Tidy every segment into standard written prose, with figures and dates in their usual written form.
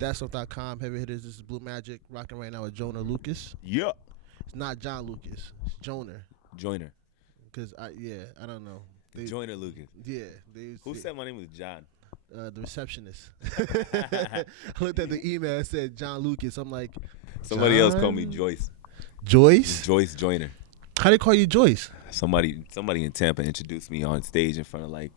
Thatstuff.com. Heavy hitters. This is Blue Magic. Rocking right now with Joyner Lucas. Yeah. It's not John Lucas. It's Joyner. Joyner. Cause I don't know. Joyner Lucas. Yeah. Who said my name was John? The receptionist. I looked at the email. It said John Lucas. I'm like, Somebody else called me Joyce. Joyce. Joyce Joyner. How they call you Joyce? Somebody in Tampa introduced me on stage in front of like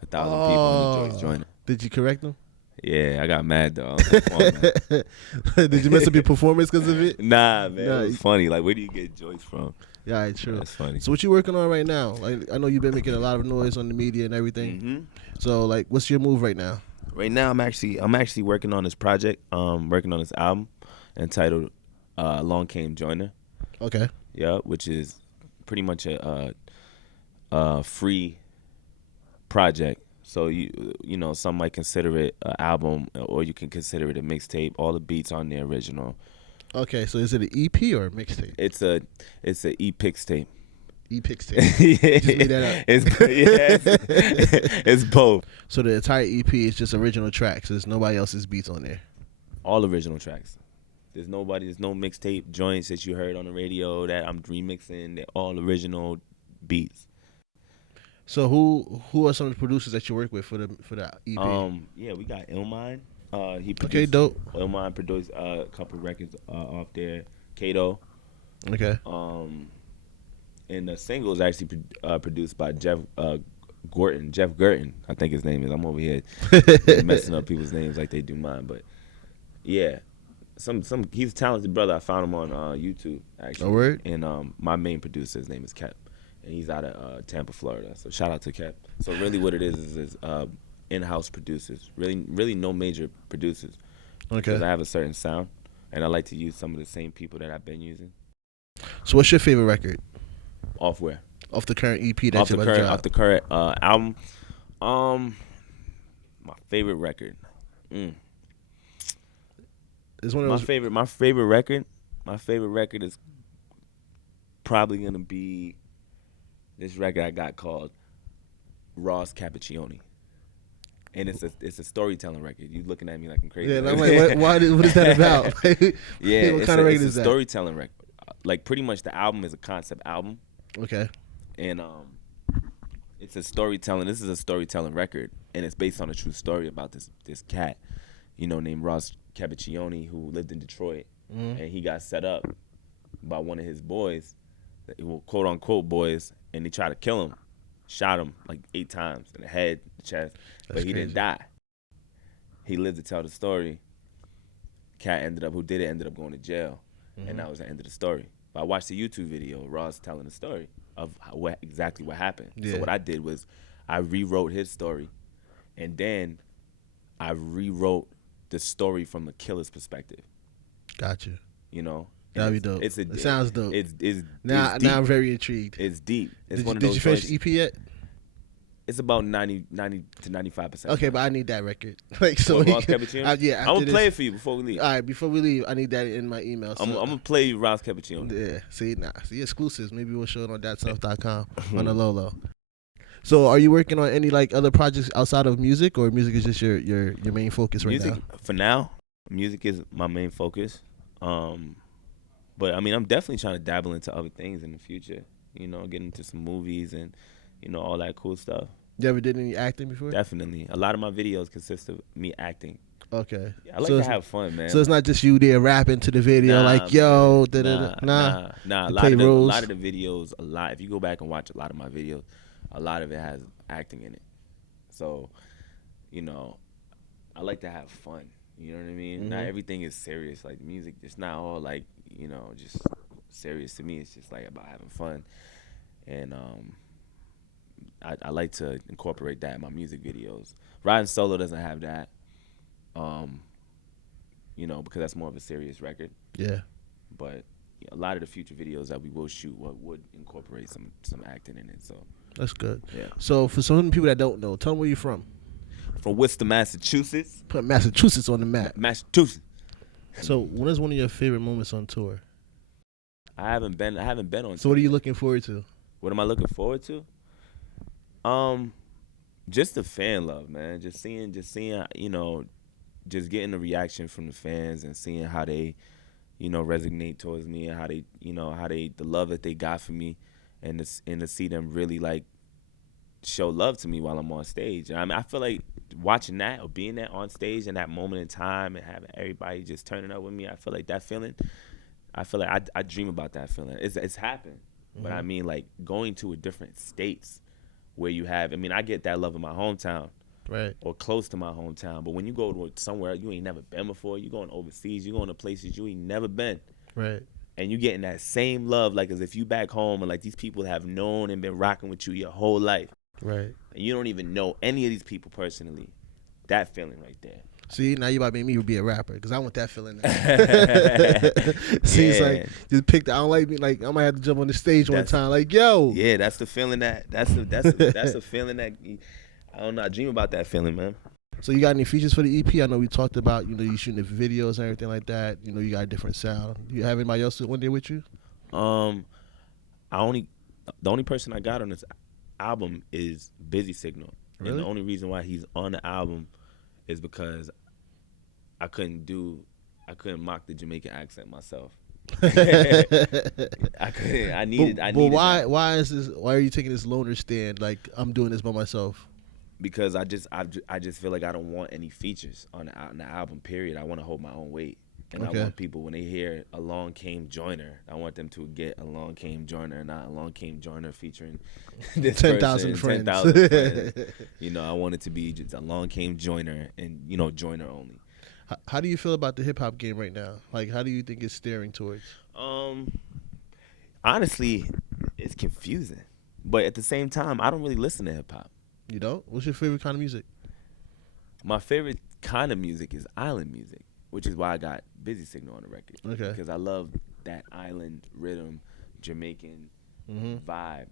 1,000 people on the Joyce Joyner. Did you correct them? Yeah, I got mad though. I was like, come on, man. Did you mess up your performance because of it? Nah, man. It was funny. Like, where do you get Joyce from? Yeah, right, true. That's funny. So what you working on right now? Like, I know you've been making a lot of noise on the media and everything. Mm-hmm. So like, what's your move right now? Right now, I'm actually working on this project. Working on this album entitled "Along Came Joyner." Okay. Yeah, which is pretty much a free project. So you know, some might consider it an album, or you can consider it a mixtape. All the beats on the original. Okay, so is it an EP or a mixtape? It's a e-pix tape. E-pix tape. You just made that up. It's both. So the entire EP is just original tracks. There's nobody else's beats on there. All original tracks. There's no mixtape joints that you heard on the radio that I'm remixing. They're all original beats. So who are some of the producers that you work with for the EP? Yeah, we got Illmind. He produced. Okay, dope. Illmind produced a couple records off there. Kato. Okay. And the single is actually produced by Jeff Gurton, I think his name is. I'm over here messing up people's names like they do mine, but yeah, he's a talented brother. I found him on YouTube actually. Oh, word? And my main producer, his name is Kep, and he's out of Tampa, Florida. So shout out to Kep. So really, what it is in-house producers. Really no major producers. Okay. Because I have a certain sound, and I like to use some of the same people that I've been using. So what's your favorite record? Off where? Off the current EP that you're about to drop. Off the current album. My favorite record. It's one of those. My favorite record. My favorite record is probably gonna be this record I got called Ross Cappuccioni. And it's a storytelling record. You looking at me like I'm crazy. Yeah, and I'm like, what is that about? Yeah, what kind of record is a that? storytelling record. Like pretty much the album is a concept album. Okay. And it's a storytelling. This is a storytelling record, and it's based on a true story about this cat, named Ross Cappuccioni, who lived in Detroit, and he got set up by one of his boys, quote unquote boys, and they tried to kill him, shot him like 8 times in the head, the chest, but he didn't die. He lived to tell the story. Cat ended up going to jail, and that was the end of the story. But I watched the YouTube video, Ross telling the story of exactly what happened. Yeah. So what I did was I rewrote his story, and then I rewrote the story from the killer's perspective. Gotcha. That'd be dope. It sounds dope. It's now deep. I'm very intrigued. It's deep. It's Did you finish the EP yet? It's about 90 to 95%. Okay, but I need that record. Like so. Ross Cappuccioni? Yeah. I'm gonna play it for you before we leave. All right, before we leave, I need that in my email. So. I'm gonna play you Ross Cappuccioni. Yeah. See exclusives. Maybe we'll show it on thatstuff.com on the low. So, are you working on any like other projects outside of music, or music is just your main focus right now? For now, music is my main focus. But I mean, I'm definitely trying to dabble into other things in the future. Get into some movies and all that cool stuff. You ever did any acting before? Definitely. A lot of my videos consist of me acting. Okay. I like to have fun, man. So it's not just you there rapping to the video like, yo, nah. A lot of the videos, if you go back and watch a lot of my videos, a lot of it has acting in it. So, I like to have fun. You know what I mean? Mm-hmm. Not everything is serious. Like music, it's not all like, just serious to me. It's just like about having fun. And I like to incorporate that in my music videos. Riding Solo doesn't have that, because that's more of a serious record. Yeah. But a lot of the future videos that we will shoot would incorporate some acting in it. So that's good. Yeah. So for some people that don't know, tell them where you're from. From Worcester, Massachusetts. Put Massachusetts on the map. Massachusetts. So what is one of your favorite moments on tour? I haven't been on. So what are you looking forward to? What am I looking forward to? Just the fan love, man. Just seeing, just getting the reaction from the fans and seeing how they, resonate towards me, and how they, the love that they got for me, and to see them really like show love to me while I'm on stage. I mean, I feel like watching that or being there on stage in that moment in time and having everybody just turning up with me, I feel like that feeling, I feel like I dream about that feeling. It's happened. But I mean, like, going to a different states where you have, I mean, I get that love in my hometown. Right. Or close to my hometown. But when you go to somewhere you ain't never been before, you going overseas, you going to places you ain't never been. Right. And you getting that same love, like as if you back home, and like these people have known and been rocking with you your whole life. Right. And you don't even know any of these people personally. That feeling right there. See, now you about to make me be a rapper because I want that feeling. See, it's like just picked. I don't like me. Like I might have to jump on the stage one time. Like yo. Yeah, that's the feeling that's a feeling that I don't know. I dream about that feeling, man. So you got any features for the EP? I know we talked about you shooting the videos and everything like that. You got a different sound. You have anybody else one day with you? The only person I got on this album is Busy Signal. Really? And the only reason why he's on the album is because I couldn't mock the Jamaican accent myself. I couldn't. I needed. But why? That. Why is this? Why are you taking this loner stand? Like I'm doing this by myself. Because I just feel like I don't want any features on the album. Period. I want to hold my own weight, and I want people when they hear "Along Came Joyner," I want them to get "Along Came Joyner," not "Along Came Joyner" featuring this 10,000 friends. 10,000 friends. I want it to be just "Along Came Joyner" and Joyner only. How do you feel about the hip hop game right now? Like, how do you think it's steering towards? Honestly, it's confusing, but at the same time, I don't really listen to hip hop. You don't? What's your favorite kind of music? My favorite kind of music is island music, which is why I got Busy Signal on the record. Okay. Because I love that island rhythm, Jamaican vibe.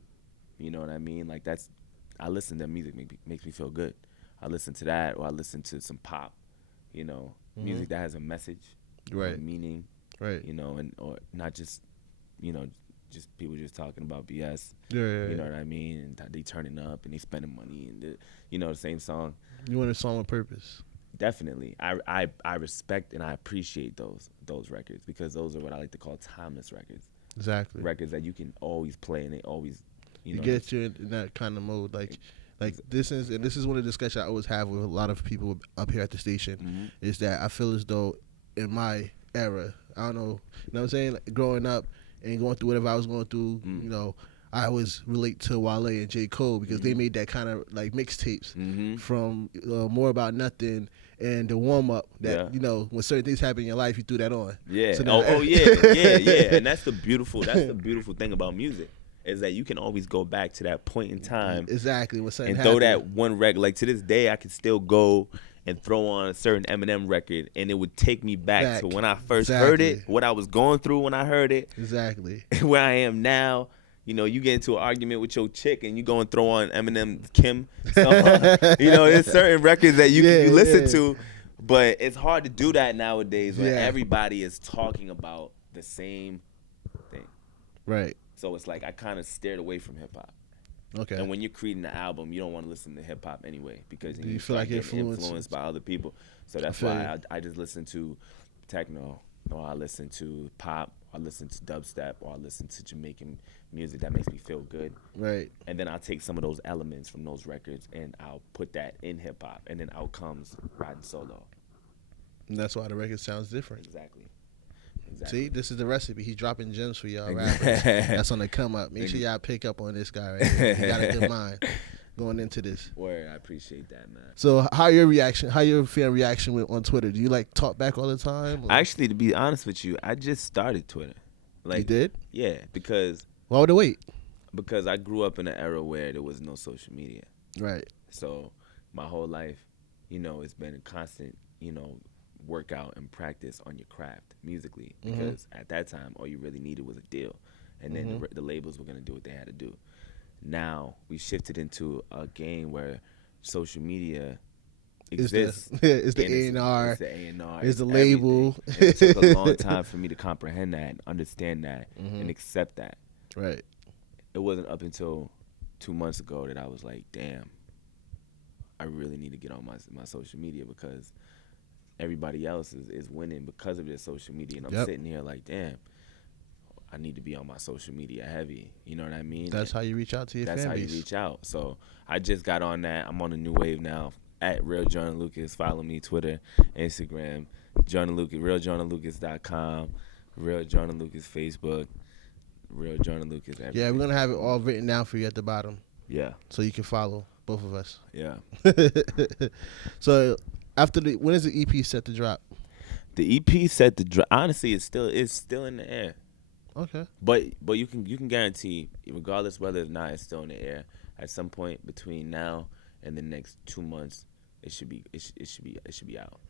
You know what I mean? Like I listen to music makes me feel good. I listen to that, or I listen to some pop. Music that has a message, right? A meaning, right? And or not just, just people just talking about BS. Yeah. You know what I mean? And they turning up and they spending money and the same song. You want a song with purpose? Definitely. I respect and I appreciate those records because those are what I like to call timeless records. Exactly. Records that you can always play and they always, it gets you in that kind of mode. Like this is one of the discussions I always have with a lot of people up here at the station, is that I feel as though in my era, I don't know, you know what I'm saying? Like, growing up and going through whatever I was going through, I always relate to Wale and J. Cole because they made that kind of like mixtapes from More About Nothing and the warm up that when certain things happen in your life, you threw that on. Yeah. So yeah. And that's the beautiful thing about music. Is that you can always go back to that point in time, exactly, when something and happened. throw that one record. Like to this day, I can still go and throw on a certain Eminem record, and it would take me back to when I first heard it, what I was going through when I heard it, exactly, where I am now. You get into an argument with your chick, and you go and throw on Eminem's Kim song. There's certain records that you listen to, but it's hard to do that nowadays when everybody is talking about the same thing. Right. So it's like I kind of steered away from hip hop. Okay. And when you're creating an album, you don't want to listen to hip hop anyway because you feel like you're influenced by other people. So that's why I just listen to techno, or I listen to pop, or I listen to dubstep, or I listen to Jamaican music that makes me feel good. Right. And then I'll take some of those elements from those records and I'll put that in hip hop, and then out comes riding solo. And that's why the record sounds different. Exactly. See, this is the recipe. He's dropping gems for y'all rappers. That's on the come up. Make sure y'all pick up on this guy right here. He got a good mind going into this. Word, I appreciate that, man. So how your fan reaction went on Twitter? Do you like talk back all the time? Or? Actually, to be honest with you, I just started Twitter. Like, you did? Yeah, because... Why would it wait? Because I grew up in an era where there was no social media. Right. So my whole life, it's been a constant, workout and practice on your craft musically, because at that time all you really needed was a deal, and then the labels were going to do what they had to do. Now we shifted into a game where social media exists. It's the A&R. It's the A&R. It's the label. It took a long time for me to comprehend that and understand that and accept that. Right. It wasn't up until 2 months ago that I was like, damn, I really need to get on my social media, because everybody else is winning because of their social media, and I'm sitting here like, damn, I need to be on my social media heavy. You know what I mean? That's how you reach out to your fan base. That's how you reach out. So I just got on that. I'm on a new wave now. At Real Joyner Lucas. Follow me, Twitter, Instagram, Joyner Lucas, RealJoynerLucas.com, Real Joyner Lucas Facebook, Real Joyner Lucas. Everything. Yeah, we're gonna have it all written down for you at the bottom. Yeah. So you can follow both of us. Yeah. So when is the EP set to drop? The EP set to drop. Honestly, it's still in the air. Okay. But you can guarantee, regardless whether or not it's still in the air, at some point between now and the next 2 months, it should be out.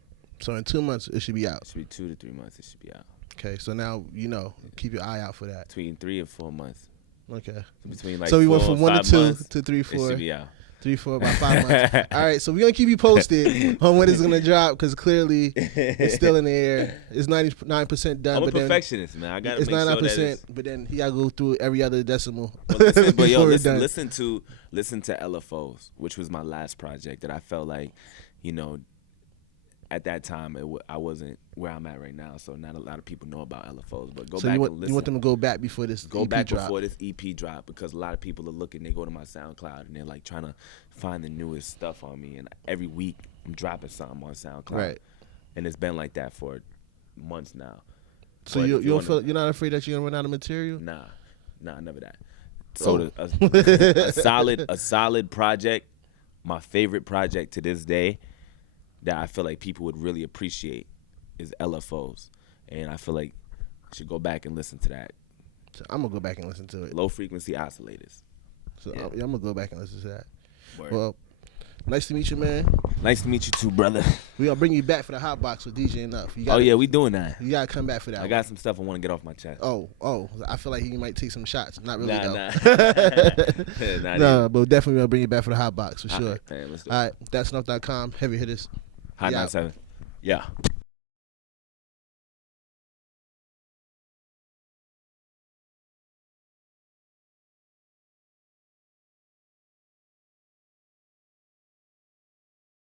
So in 2 months, it should be out. It should be 2 to 3 months. It should be out. Okay, so now keep your eye out for that. Between 3 and 4 months. Okay. So between like so we went from 1 to 2 months, to 3, 4. It should be out. 3, 4, about 5 months. All right, so we're gonna keep you posted on when it's gonna drop because clearly it's still in the air. It's 99% done. I'm a but perfectionist, man. I gotta it's make 99%, sure that it's... but then he gotta go through every other decimal. But listen to LFOs, which was my last project that I felt like, at that time I wasn't where I'm at right now, so not a lot of people know about LFOs. But go back and listen. You want them to go back before this Go EP back drop. before this EP drop, because a lot of people are looking. They go to my SoundCloud and they're like trying to find the newest stuff on me. And every week I'm dropping something on SoundCloud, right? And it's been like that for months now. So you don't feel, you're not afraid that you're gonna run out of material? Nah, never that. So a solid project, my favorite project to this day, that I feel like people would really appreciate is LFOs. And I feel like you should go back and listen to that. So I'm going to go back and listen to it. Low frequency oscillators. So yeah. I'm going to go back and listen to that. Word. Well, nice to meet you, man. Nice to meet you too, brother. We're going to bring you back for the Hot Box with DJ Enough. We doing that. You got to come back for that. I got some stuff I want to get off my chest. Oh. I feel like you might take some shots. Not really, though. Nah, but definitely going to bring you back for the Hot Box for sure. All right, All right, that's enough.com. Heavy hitters. Hot 97. Yeah.